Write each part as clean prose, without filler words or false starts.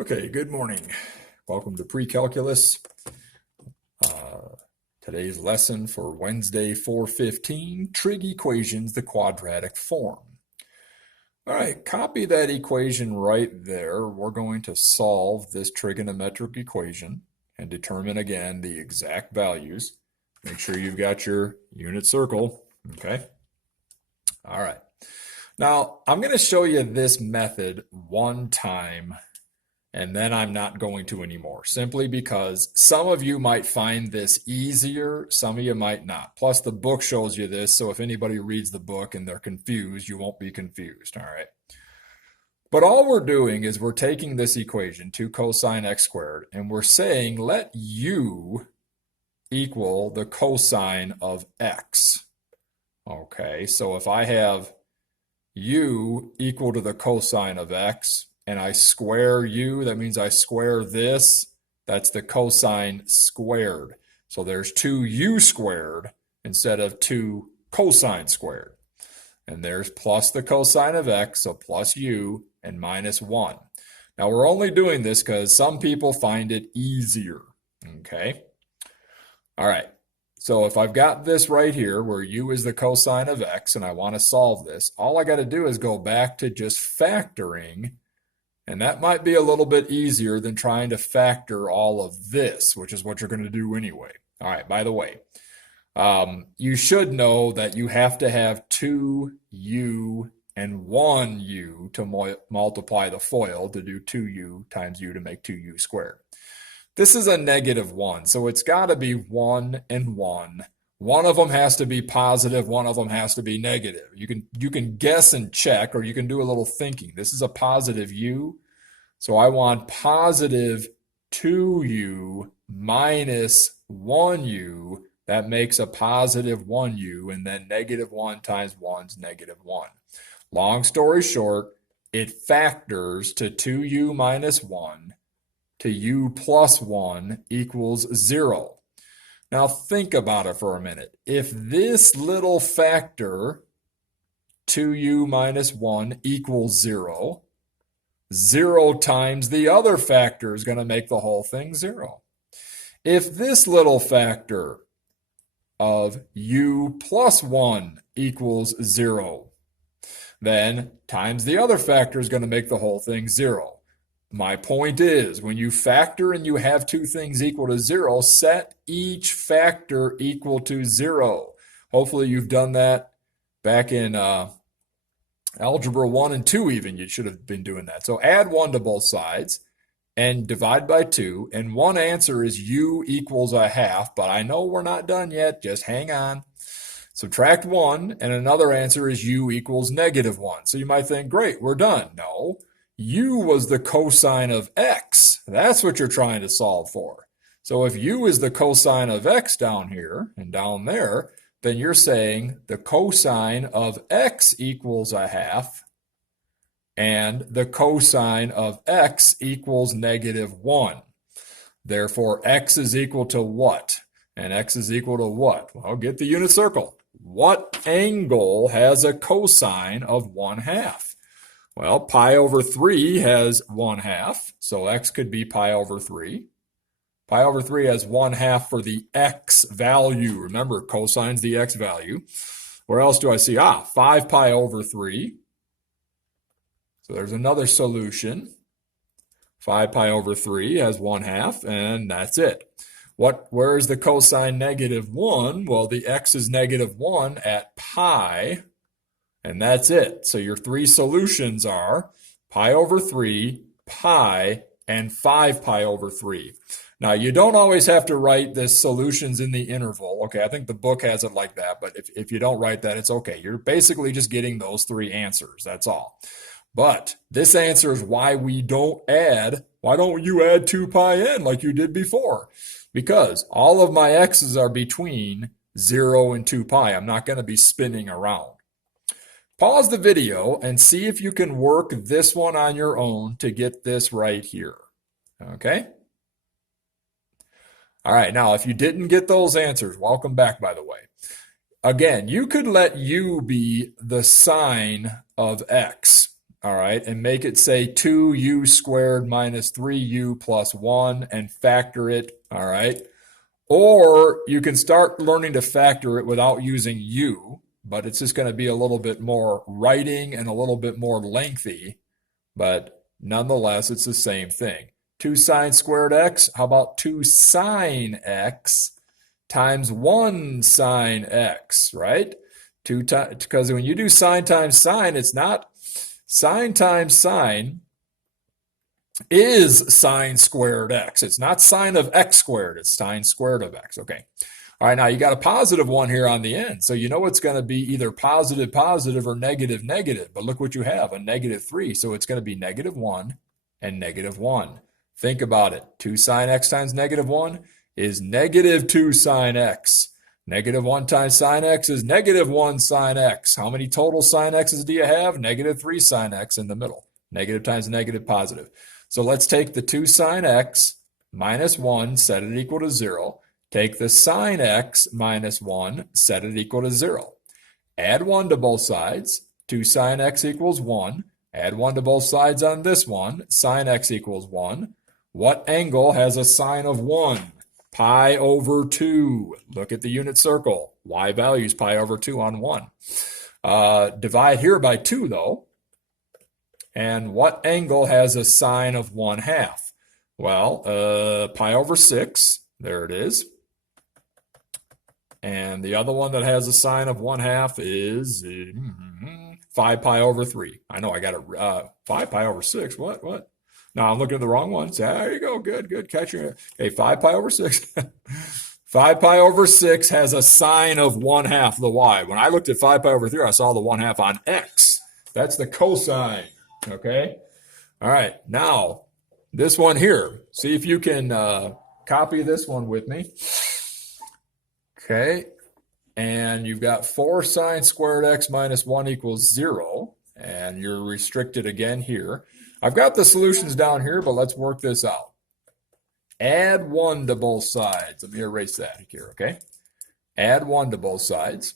Okay, good morning. Welcome to Precalculus. Today's lesson for Wednesday 415, trig equations, the quadratic form. All right, copy that equation right there. We're going to solve this trigonometric equation and determine again the exact values. Make sure you've got your unit circle, okay? All right. Now, I'm going to show you this method one time and then I'm not going to anymore, simply because some of you might find this easier, some of you might not. Plus, the book shows you this, so if anybody reads the book and they're confused, you won't be confused, all right? But all we're doing is we're taking this equation, 2 cosine x squared, and we're saying let u equal the cosine of x. Okay, so if I have u equal to the cosine of x, and I square u, that means I square this, that's the cosine squared. So there's 2u squared instead of 2 cosine squared. And there's plus the cosine of x, so plus u, and minus 1. Now we're only doing this because some people find it easier, okay? All right, so if I've got this right here where u is the cosine of x and I want to solve this, all I got to do is go back to just factoring. And that might be a little bit easier than trying to factor all of this, which is what you're going to do anyway. All right, by the way, you should know that you have to have 2u and 1u to multiply the FOIL to do 2u times u to make 2u squared. This is a -1, so it's got to be 1 and 1. One of them has to be positive, one of them has to be negative. You can guess and check, or you can do a little thinking. This is a positive u, so I want positive 2u minus 1u. That makes a positive 1u, and then -1 times 1 is -1. Long story short, it factors to 2u minus 1 to u plus 1 equals 0. Now think about it for a minute. If this little factor, 2u minus 1 equals 0, 0 times the other factor is going to make the whole thing 0. If this little factor of u plus 1 equals 0, then times the other factor is going to make the whole thing 0. My point is, when you factor and you have two things equal to 0, set each factor equal to 0. Hopefully you've done that back in Algebra 1 and 2 even. You should have been doing that. So add 1 to both sides and divide by 2. And one answer is u equals 1/2, but I know we're not done yet. Just hang on. Subtract 1, and another answer is u equals -1. So you might think, great, we're done. No. U was the cosine of x. That's what you're trying to solve for. So if u is the cosine of x down here and down there, then you're saying the cosine of x equals 1/2 and the cosine of x equals -1. Therefore, x is equal to what? And x is equal to what? Well, get the unit circle. What angle has a cosine of 1/2? Well, pi over 3 has 1/2, so x could be pi over 3. Pi over 3 has 1/2 for the x value. Remember, cosine's the x value. Where else do I see? 5 pi over 3. So there's another solution. 5 pi over 3 has 1/2, and that's it. Where is the cosine -1? Well, the x is -1 at pi. And that's it. So your three solutions are pi over 3, pi, and 5 pi over 3. Now, you don't always have to write the solutions in the interval. Okay, I think the book has it like that, but if you don't write that, it's okay. You're basically just getting those three answers. That's all. But this answer is why we don't add. Why don't you add 2 pi in like you did before? Because all of my x's are between 0 and 2 pi. I'm not going to be spinning around. Pause the video and see if you can work this one on your own to get this right here. Okay? All right, now if you didn't get those answers, welcome back, by the way. Again, you could let u be the sine of x. all right, and make it say 2u squared minus 3u plus 1 and factor it, all right? Or you can start learning to factor it without using u, but it's just going to be a little bit more writing and a little bit more lengthy, but nonetheless, it's the same thing. 2 sine squared x, how about 2 sine x times 1 sine x, right? Because when you do sine times sine, it's not sine times sine is sine squared x. It's not sine of x squared, it's sine squared of x. Okay. All right, now you got a positive one here on the end. So you know it's going to be either positive, positive, or negative, negative. But look what you have, a negative 3. So it's going to be negative 1 and negative 1. Think about it. 2 sine x times negative 1 is negative 2 sine x. Negative 1 times sine x is negative 1 sine x. How many total sine x's do you have? Negative 3 sine x in the middle. Negative times negative, positive. So let's take the 2 sine x minus 1, set it equal to 0. Take the sine x minus 1, set it equal to 0. Add 1 to both sides. 2 sine x equals 1. Add 1 to both sides on this one. Sine x equals 1. What angle has a sine of 1? Pi over 2. Look at the unit circle. Y value is pi over 2 on 1. Divide here by 2, though. And what angle has a sine of 1/2? Well, pi over 6. There it is. And the other one that has a sine of 1/2 is 5 pi over 3. I know I got it. 5 pi over 6. What? No, I'm looking at the wrong one. So, there you go. Good. Catch your. Okay, 5 pi over 6. 5 pi over 6 has a sine of 1/2 the y. When I looked at 5 pi over 3, I saw the 1/2 on x. That's the cosine. Okay? All right. Now, this one here. See if you can copy this one with me. Okay, and you've got 4 sine squared x minus 1 equals 0, and you're restricted again here. I've got the solutions down here, but let's work this out. Add 1 to both sides. Let me erase that here, okay? Add 1 to both sides,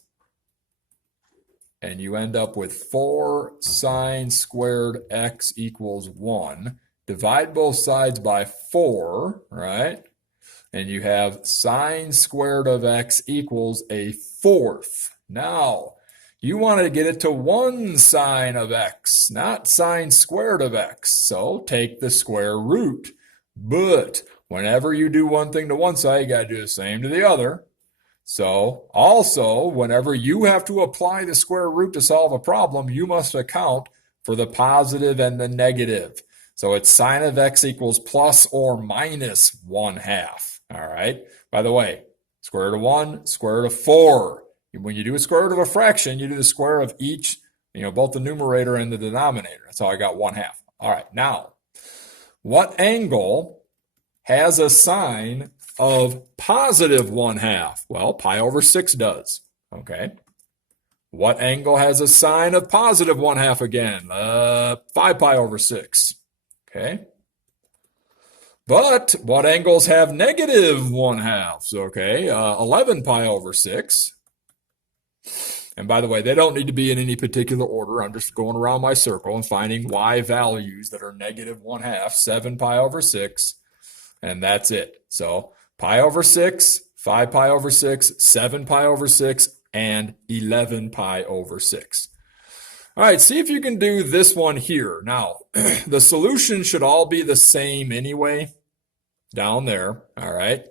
and you end up with 4 sine squared x equals 1. Divide both sides by 4, right? And you have sine squared of x equals a 4th. Now, you want to get it to 1 sine of x, not sine squared of x. So take the square root. But whenever you do one thing to one side, you got to do the same to the other. So also, whenever you have to apply the square root to solve a problem, you must account for the positive and the negative. So it's sine of x equals plus or minus 1/2. All right. By the way, square root of 1, square root of 4. When you do a square root of a fraction, you do the square of each, both the numerator and the denominator. That's how I got 1/2. All right. Now, what angle has a sine of positive 1/2? Well, pi over 6 does. Okay. What angle has a sine of positive 1/2 again? 5 pi over 6. Okay. But what angles have negative 1/2? Okay, 11 pi over 6. And by the way, they don't need to be in any particular order. I'm just going around my circle and finding y values that are negative 1/2, 7 pi over 6, and that's it. So pi over 6, 5 pi over 6, 7 pi over 6, and 11 pi over 6. All right, see if you can do this one here. Now, the solution should all be the same anyway, down there, all right?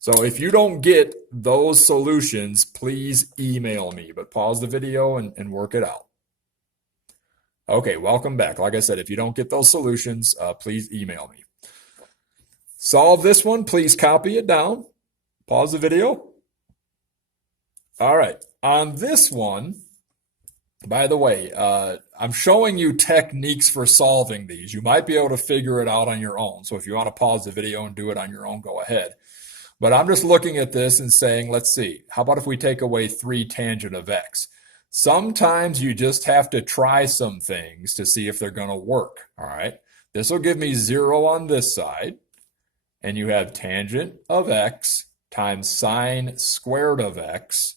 So if you don't get those solutions, please email me, but pause the video and work it out. Okay, welcome back. Like I said, if you don't get those solutions, please email me. Solve this one, please copy it down. Pause the video. All right, on this one, by the way, I'm showing you techniques for solving these. You might be able to figure it out on your own. So if you want to pause the video and do it on your own, go ahead. But I'm just looking at this and saying, let's see, how about if we take away 3 tangent of x? Sometimes you just have to try some things to see if they're going to work, all right? This will give me 0 on this side, and you have tangent of x times sine squared of x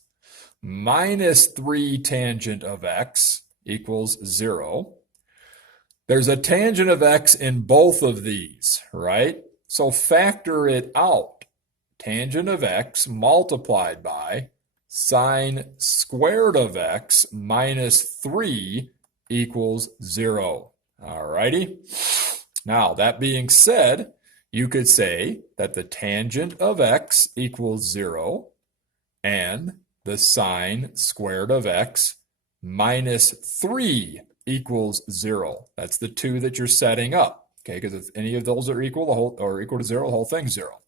minus 3 tangent of x equals 0. There's a tangent of x in both of these, right? So factor it out. Tangent of x multiplied by sine squared of x minus 3 equals 0. All righty. Now, that being said, you could say that the tangent of x equals 0 and the sine squared of x minus 3 equals 0. That's the two that you're setting up, okay? Because if any of those are equal, equal to 0, the whole thing's 0.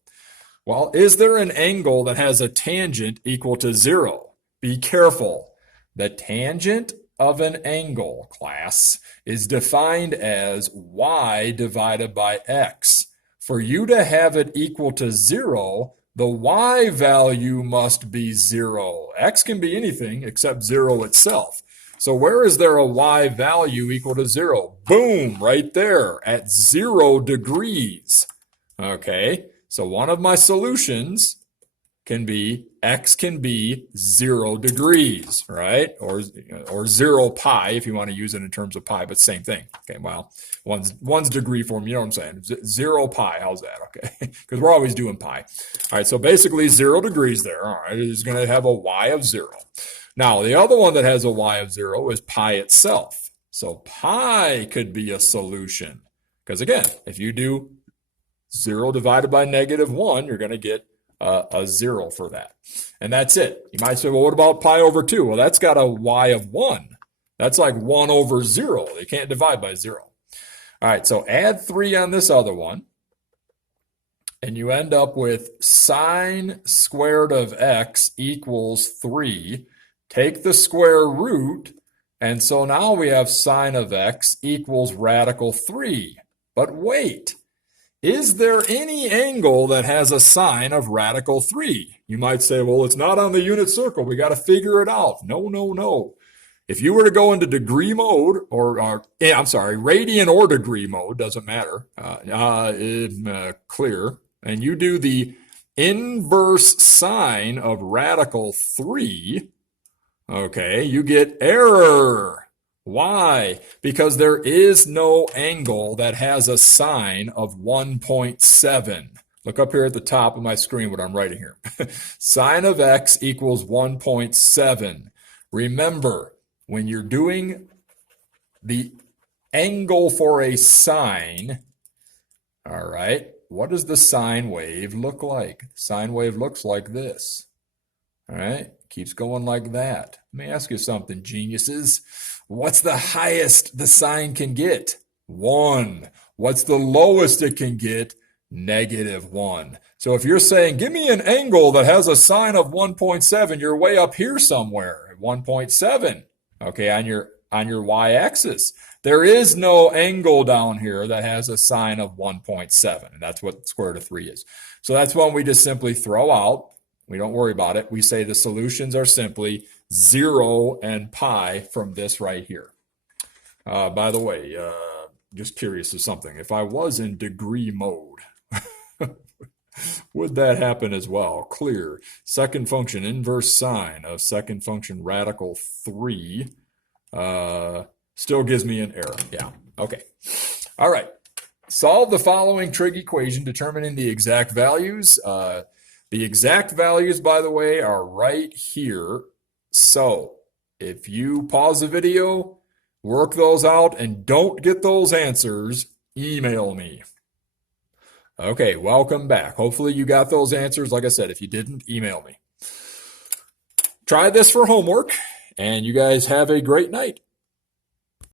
Well, is there an angle that has a tangent equal to 0? Be careful. The tangent of an angle, class, is defined as y divided by x. For you to have it equal to 0, the y value must be 0. X can be anything except 0 itself. So where is there a y value equal to 0? Boom, right there at 0 degrees. Okay, so one of my solutions can be x can be 0 degrees, right? Or 0 pi if you want to use it in terms of pi, but same thing. Okay, well, one's degree form, you know what I'm saying? 0 pi, how's that? Okay, because we're always doing pi. All right, so basically 0 degrees there. All right, it's going to have a y of 0. Now, the other one that has a y of 0 is pi itself. So pi could be a solution. Because again, if you do 0 divided by -1, you're going to get a 0 for that. And that's it. You might say, well, what about pi over 2? Well, that's got a y of 1. That's like 1 over 0. They can't divide by 0. All right, so add 3 on this other one. And you end up with sine squared of x equals 3. Take the square root. And so now we have sine of x equals radical 3. But wait. Is there any angle that has a sine of radical 3? You might say, well, it's not on the unit circle. We got to figure it out. No, no, no. If you were to go into degree mode, radian or degree mode, doesn't matter, clear, and you do the inverse sine of radical 3, okay, you get error. Why? Because there is no angle that has a sine of 1.7. Look up here at the top of my screen what I'm writing here. Sine of x equals 1.7. Remember, when you're doing the angle for a sine, all right, what does the sine wave look like? Sine wave looks like this. All right, keeps going like that. Let me ask you something, geniuses. What's the highest the sine can get? 1. What's the lowest it can get? -1. So if you're saying, give me an angle that has a sine of 1.7, you're way up here somewhere at 1.7, okay, on your y-axis. There is no angle down here that has a sine of 1.7, and that's what square root of 3 is. So that's one we just simply throw out. We don't worry about it. We say the solutions are simply 0 and pi from this right here. By the way, just curious of something. If I was in degree mode, would that happen as well? Clear. Second function inverse sine of second function radical 3 still gives me an error. Yeah, okay. All right. Solve the following trig equation determining the exact values. The exact values, by the way, are right here. So if you pause the video, work those out, and don't get those answers, email me. Okay, welcome back. Hopefully you got those answers. Like I said, if you didn't, email me. Try this for homework, and you guys have a great night.